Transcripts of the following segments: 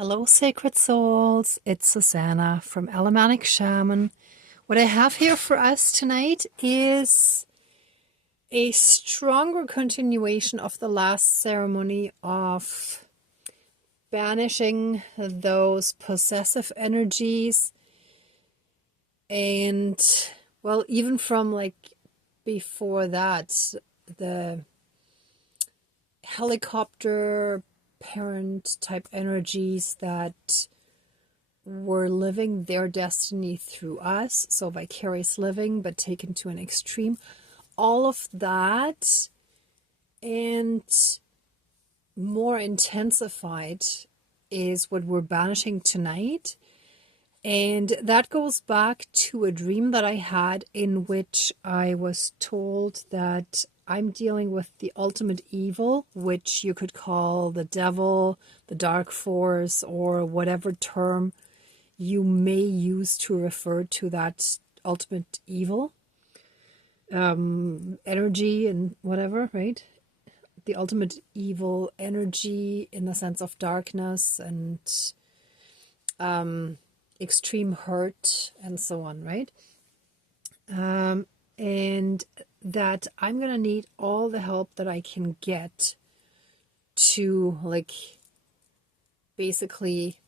Hello, sacred souls. It's Susanna from Alamanic Shaman. What I have here for us tonight is a stronger continuation of the last ceremony of banishing those possessive energies and, well, even from like before that, the helicopter parent type energies that were living their destiny through us, so vicarious living but taken to an extreme. All of that and more intensified is what we're banishing tonight. And that goes back to a dream that I had in which I was told that I'm dealing with the ultimate evil, which you could call the devil, the dark force, or whatever term you may use to refer to that ultimate evil, energy and whatever, right? The ultimate evil energy in the sense of darkness and extreme hurt and so on, right? And that I'm going to need all the help that I can get to, like, basically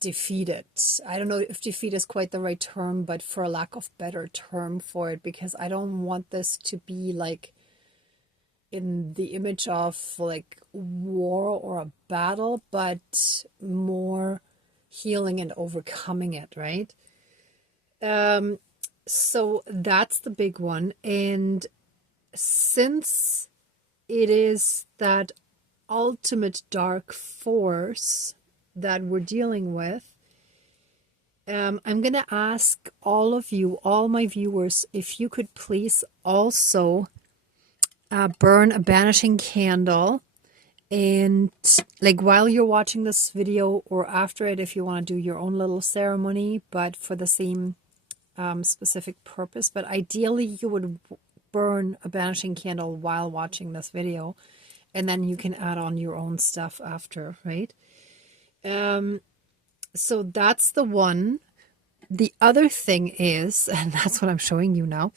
defeat it. I don't know if defeat is quite the right term, but for a lack of better term for it, because I don't want this to be like in the image of like war or a battle, but more healing and overcoming it, right? So that's the big one. And since it is that ultimate dark force that we're dealing with, I'm going to ask all of you, all my viewers, if you could please also burn a banishing candle. And like while you're watching this video or after it, if you want to do your own little ceremony, but for the same specific purpose. But ideally you would burn a banishing candle while watching this video, and then you can add on your own stuff after, right? So that's the one. The other thing is, and that's what I'm showing you now.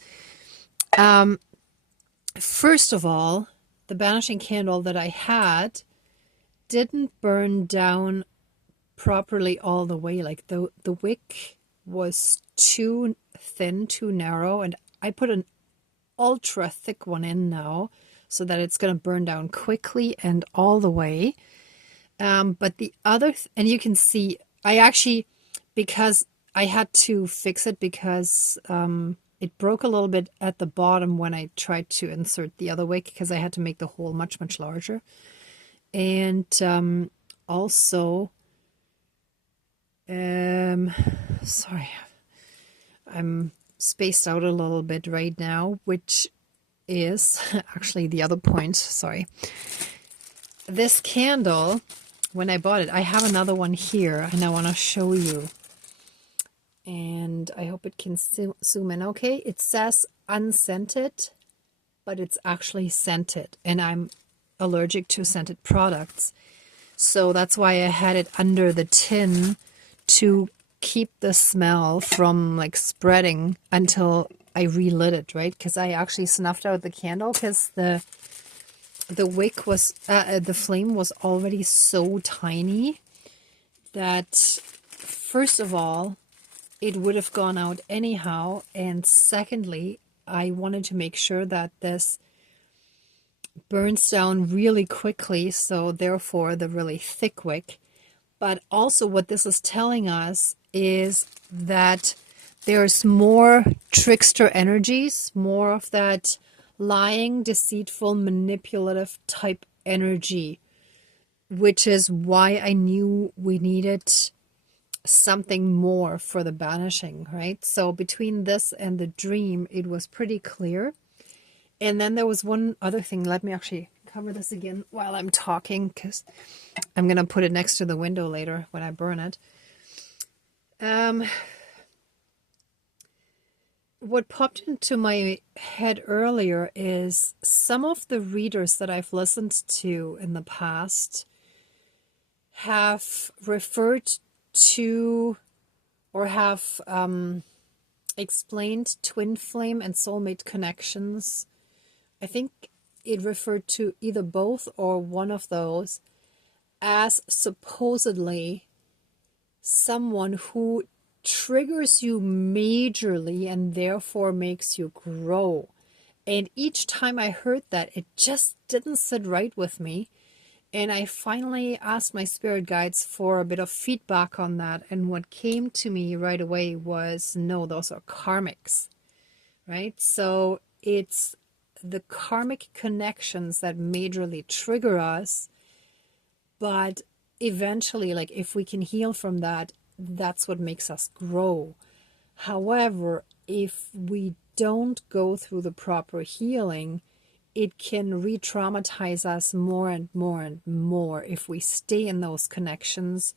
First of all, the banishing candle that I had didn't burn down properly all the way. Like the wick was too thin, too narrow, and I put an ultra thick one in now so that it's going to burn down quickly and all the way. But the other, and you can see, I actually, because I had to fix it because it broke a little bit at the bottom when I tried to insert the other wick, because I had to make the hole much, much larger. And also, sorry, I'm spaced out a little bit right now, which is actually the other point. Sorry. This candle, when I bought it, I have another one here and I want to show you. And I hope it can zoom in okay. It says unscented, but it's actually scented. And I'm allergic to scented products. So that's why I had it under the tin to keep the smell from like spreading until I relit it, right? Because I actually snuffed out the candle because the wick was, the flame was already so tiny that, first of all, it would have gone out anyhow. And secondly, I wanted to make sure that this burns down really quickly. So therefore, the really thick wick. But also what this is telling us is that there's more trickster energies, more of that lying, deceitful, manipulative type energy, which is why I knew we needed something more for the banishing, right? So between this and the dream, it was pretty clear. And then there was one other thing. Let me actually cover this again while I'm talking, because I'm going to put it next to the window later when I burn it. What popped into my head earlier is some of the readers that I've listened to in the past have referred to or have explained twin flame and soulmate connections. I think it referred to either both or one of those as supposedly someone who triggers you majorly and therefore makes you grow. And each time I heard that, it just didn't sit right with me. And I finally asked my spirit guides for a bit of feedback on that. And what came to me right away was, no, those are karmics, right? So it's the karmic connections that majorly trigger us. But eventually, like if we can heal from that, that's what makes us grow. However, if we don't go through the proper healing, it can re-traumatize us more and more and more if we stay in those connections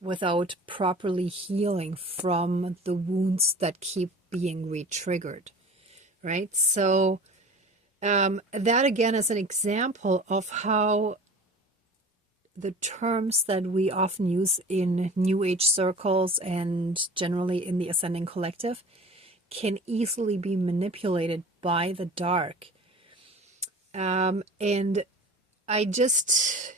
without properly healing from the wounds that keep being re-triggered, right? So that again is an example of how the terms that we often use in New Age circles and generally in the Ascending Collective can easily be manipulated by the dark. And I just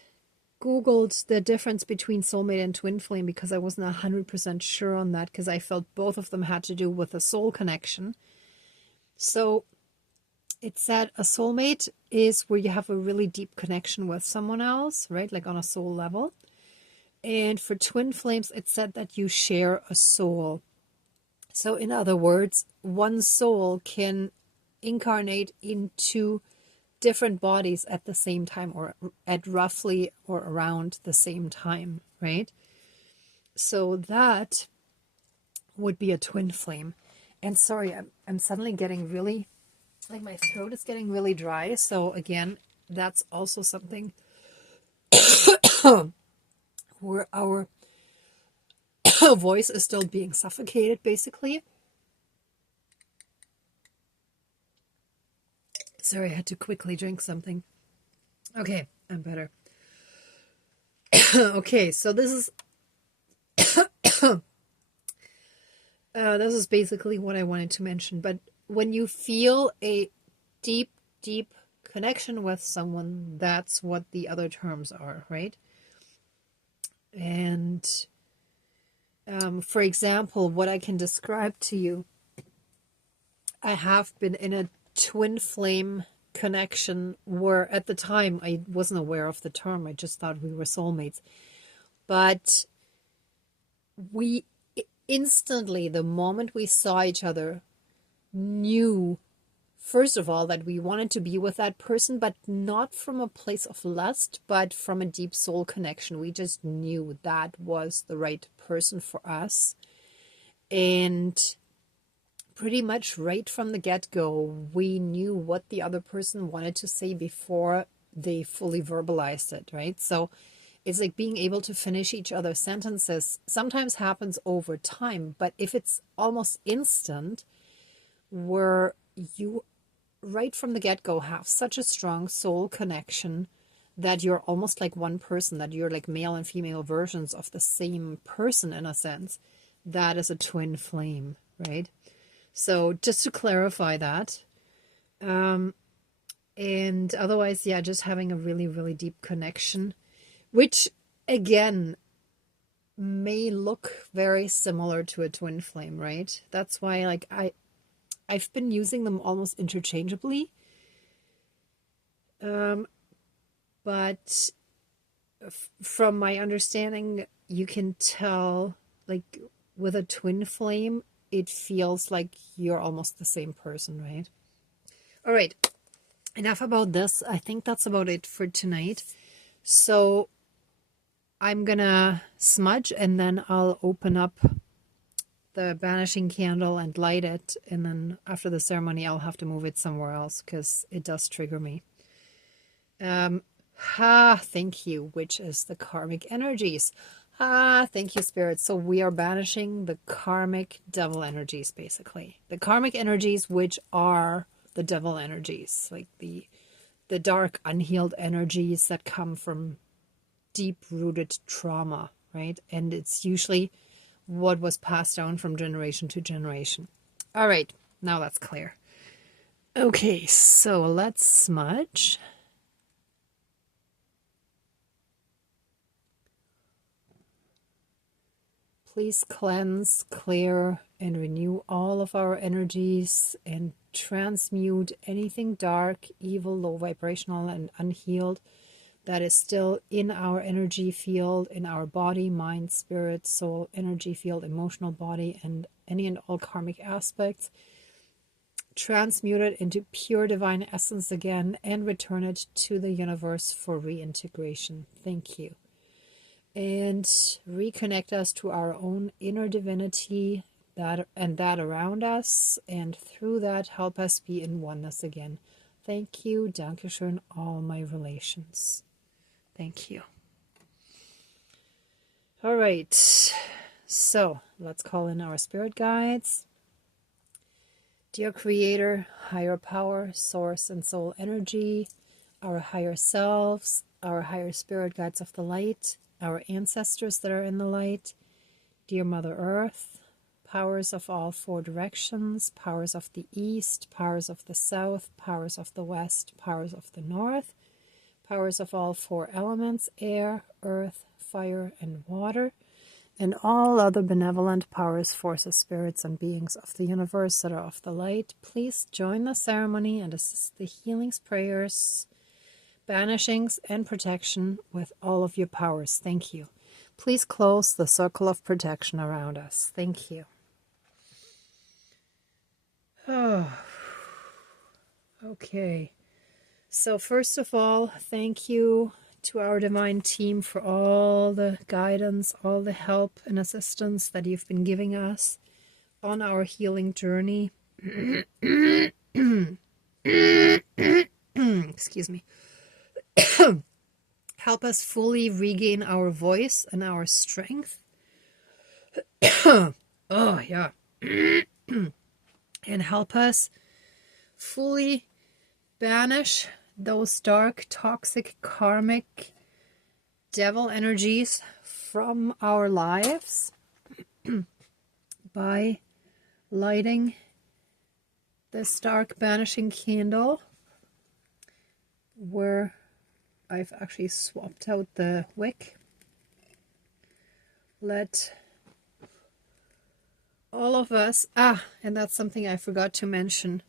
Googled the difference between soulmate and twin flame because I wasn't 100% sure on that, because I felt both of them had to do with a soul connection. So it said a soulmate is where you have a really deep connection with someone else, right? Like on a soul level. And for twin flames, it said that you share a soul. So in other words, one soul can incarnate into different bodies at the same time, or at roughly or around the same time, right? So that would be a twin flame. And sorry, I'm suddenly getting really, like my throat is getting really dry. So again, that's also something where our voice is still being suffocated, basically. Sorry, I had to quickly drink something. Okay, I'm better. Okay, so this is this is basically what I wanted to mention. But when you feel a deep, deep connection with someone, that's what the other terms are, right? And for example, what I can describe to you, I have been in a twin flame connection where at the time I wasn't aware of the term. I just thought we were soulmates. But we instantly, the moment we saw each other, knew, first of all, that we wanted to be with that person, but not from a place of lust, but from a deep soul connection. We just knew that was the right person for us. And pretty much right from the get-go, we knew what the other person wanted to say before they fully verbalized it, right? So it's like being able to finish each other's sentences sometimes happens over time, but if it's almost instant, where you right from the get-go have such a strong soul connection that you're almost like one person, that you're like male and female versions of the same person in a sense, that is a twin flame, right? So just to clarify that. And otherwise, yeah, just having a really, really deep connection, which again may look very similar to a twin flame, right? That's why like I've been using them almost interchangeably. But from my understanding, you can tell like with a twin flame, it feels like you're almost the same person, right? All right, enough about this. I think that's about it for tonight. So I'm gonna smudge and then I'll open up the banishing candle and light it, and then after the ceremony I'll have to move it somewhere else because it does trigger me. Thank you, which is the karmic energies. Thank you, Spirit. So we are banishing the karmic devil energies, basically. The karmic energies, which are the devil energies, like the dark, unhealed energies that come from deep-rooted trauma, right? And it's usually what was passed down from generation to generation. All right, now that's clear. Okay, so let's smudge. Please cleanse, clear, and renew all of our energies and transmute anything dark, evil, low vibrational, and unhealed that is still in our energy field, in our body, mind, spirit, soul, energy field, emotional body, and any and all karmic aspects. Transmute it into pure divine essence again and return it to the universe for reintegration. Thank you. And reconnect us to our own inner divinity that around us, and through that help us be in oneness again. Thank you. Dankeschön, all my relations. Thank you. All right, so let's call in our spirit guides. Dear Creator, higher power, source and soul energy, our higher selves, our higher spirit guides of the light, our ancestors that are in the light, dear Mother Earth, powers of all four directions, powers of the east, powers of the south, powers of the west, powers of the north, powers of all four elements, air, earth, fire, and water, and all other benevolent powers, forces, spirits, and beings of the universe that are of the light, please join the ceremony and assist the healings, prayers, banishings, and protection with all of your powers. Thank you. Please close the circle of protection around us. Thank you. Oh, okay. So first of all, thank you to our divine team for all the guidance, all the help and assistance that you've been giving us on our healing journey. Excuse me. Help us fully regain our voice and our strength. Oh, yeah. And help us fully banish those dark, toxic, karmic devil energies from our lives by lighting this dark banishing candle, where I've actually swapped out the wick. Let all of us, and that's something I forgot to mention.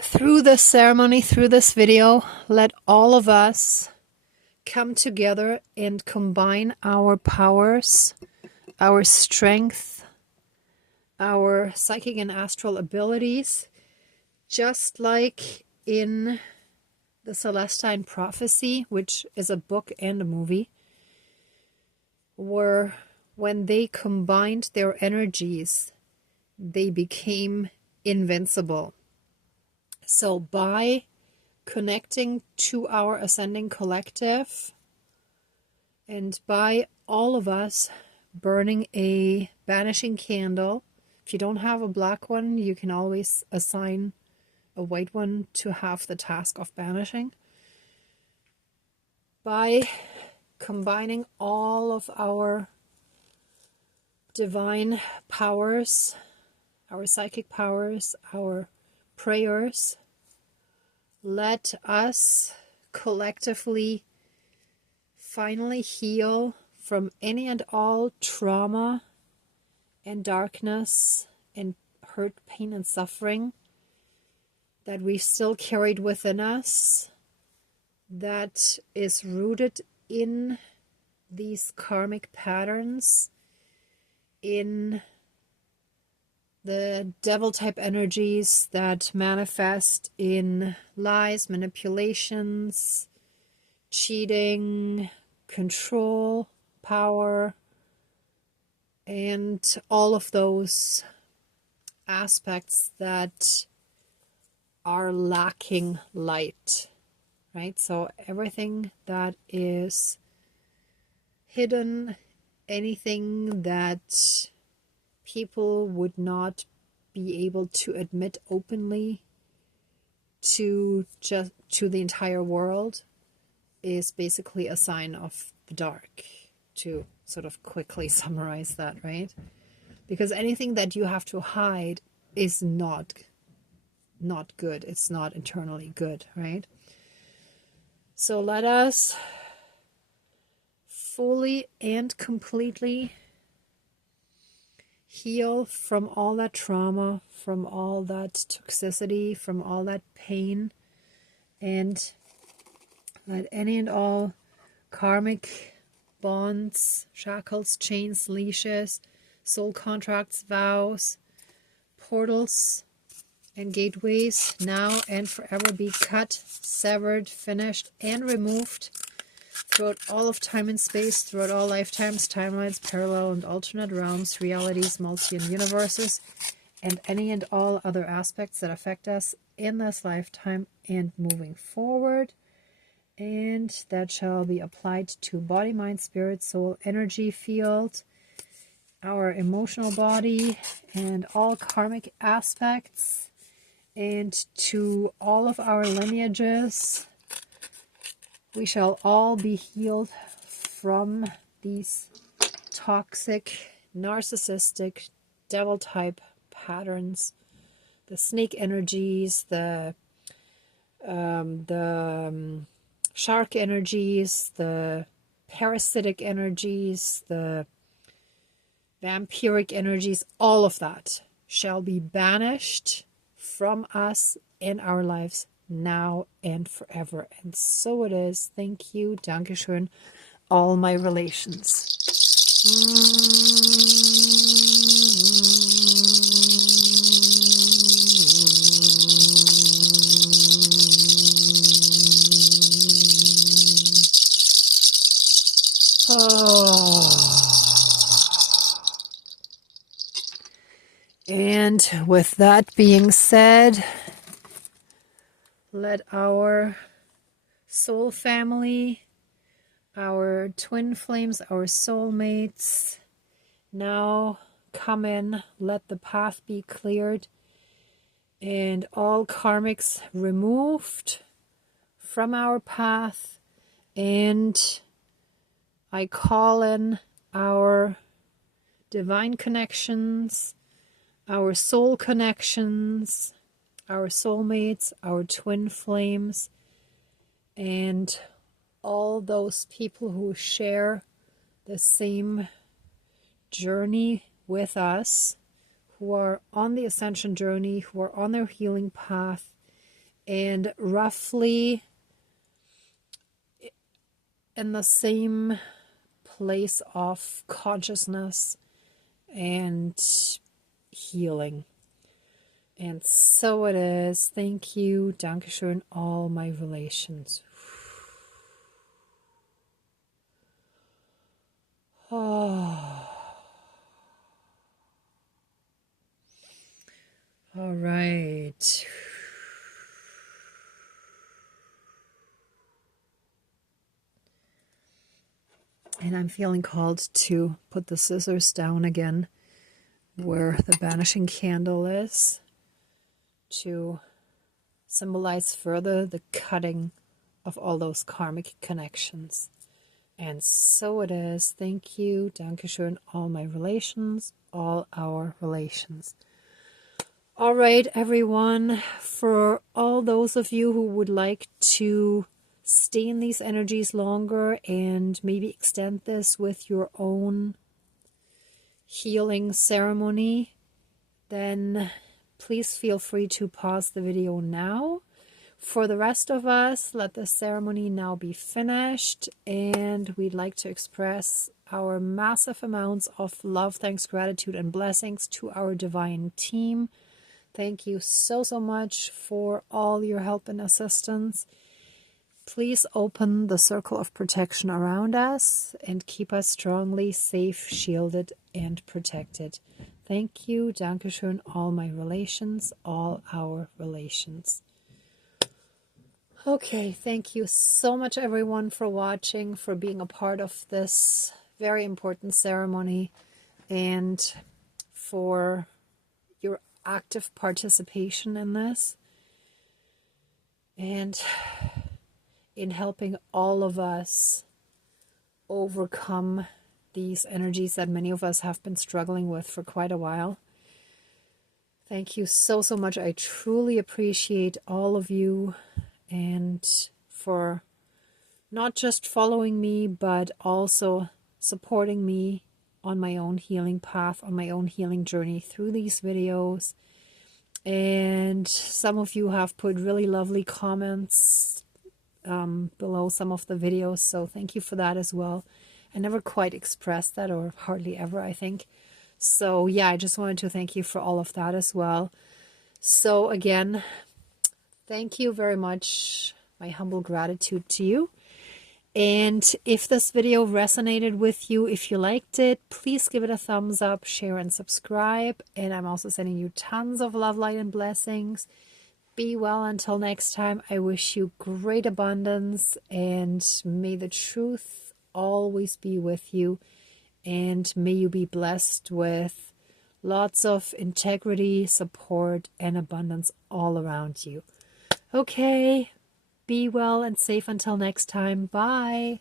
Through this ceremony, through this video, let all of us come together and combine our powers, our strength, our psychic and astral abilities, just like in the Celestine Prophecy, which is a book and a movie, where when they combined their energies, they became invincible. So by connecting to our ascending collective, and by all of us burning a banishing candle, if you don't have a black one, you can always assign a white one to have the task of banishing. By combining all of our divine powers, our psychic powers, our prayers, let us collectively finally heal from any and all trauma and darkness and hurt, pain, and suffering that we still carried within us, that is rooted in these karmic patterns, in the devil type energies that manifest in lies, manipulations, cheating, control, power, and all of those aspects that are lacking light, right? So everything that is hidden, anything that people would not be able to admit openly to the entire world, is basically a sign of the dark, to sort of quickly summarize that, right? Because anything that you have to hide is not good. It's not internally good, right? So let us fully and completely heal from all that trauma, from all that toxicity, from all that pain, and let any and all karmic bonds, shackles, chains, leashes, soul contracts, vows, portals, and gateways now and forever be cut, severed, finished, and removed throughout all of time and space, throughout all lifetimes, timelines, parallel and alternate realms, realities, multi and universes, and any and all other aspects that affect us in this lifetime and moving forward. And that shall be applied to body, mind, spirit, soul, energy field, our emotional body, and all karmic aspects, and to all of our lineages. We shall all be healed from these toxic, narcissistic, devil type patterns, the snake energies, the shark energies, the parasitic energies, the vampiric energies, all of that shall be banished from us in our lives now and forever. And so it is. Thank you. Dankeschön. All my relations. And with that being said, let our soul family, our twin flames, our soulmates now come in. Let the path be cleared and all karmics removed from our path. And I call in our divine connections, our soul connections, our soulmates, our twin flames, and all those people who share the same journey with us, who are on the ascension journey, who are on their healing path, and roughly in the same place of consciousness and healing. And so it is. Thank you. Dankeschön, all my relations. Oh. All right. And I'm feeling called to put the scissors down again where the banishing candle is, to symbolize further the cutting of all those karmic connections. And so it is. Thank you. Dankeschön, all my relations, all our relations. All right, everyone. For all those of you who would like to stay in these energies longer and maybe extend this with your own healing ceremony, then please feel free to pause the video now. For the rest of us, let the ceremony now be finished, and we'd like to express our massive amounts of love, thanks, gratitude, and blessings to our divine team. Thank you so much for all your help and assistance. Please open the circle of protection around us and keep us strongly safe, shielded, and protected. Thank you. Dankeschön, all my relations, all our relations. Okay, thank you so much, everyone, for watching, for being a part of this very important ceremony, and for your active participation in this. And in helping all of us overcome these energies that many of us have been struggling with for quite a while. Thank you so, so much. I truly appreciate all of you, and for not just following me, but also supporting me on my own healing path, on my own healing journey through these videos. And some of you have put really lovely comments below some of the videos, so thank you for that as well. I never quite expressed that, or hardly ever, I think. So yeah, I just wanted to thank you for all of that as well. So again, thank you very much. My humble gratitude to you. And if this video resonated with you, if you liked it, please give it a thumbs up, share, and subscribe. And I'm also sending you tons of love, light, and blessings. Be well until next time. I wish you great abundance, and may the truth always be with you. And may you be blessed with lots of integrity, support, and abundance all around you. Okay. Be well and safe until next time. Bye.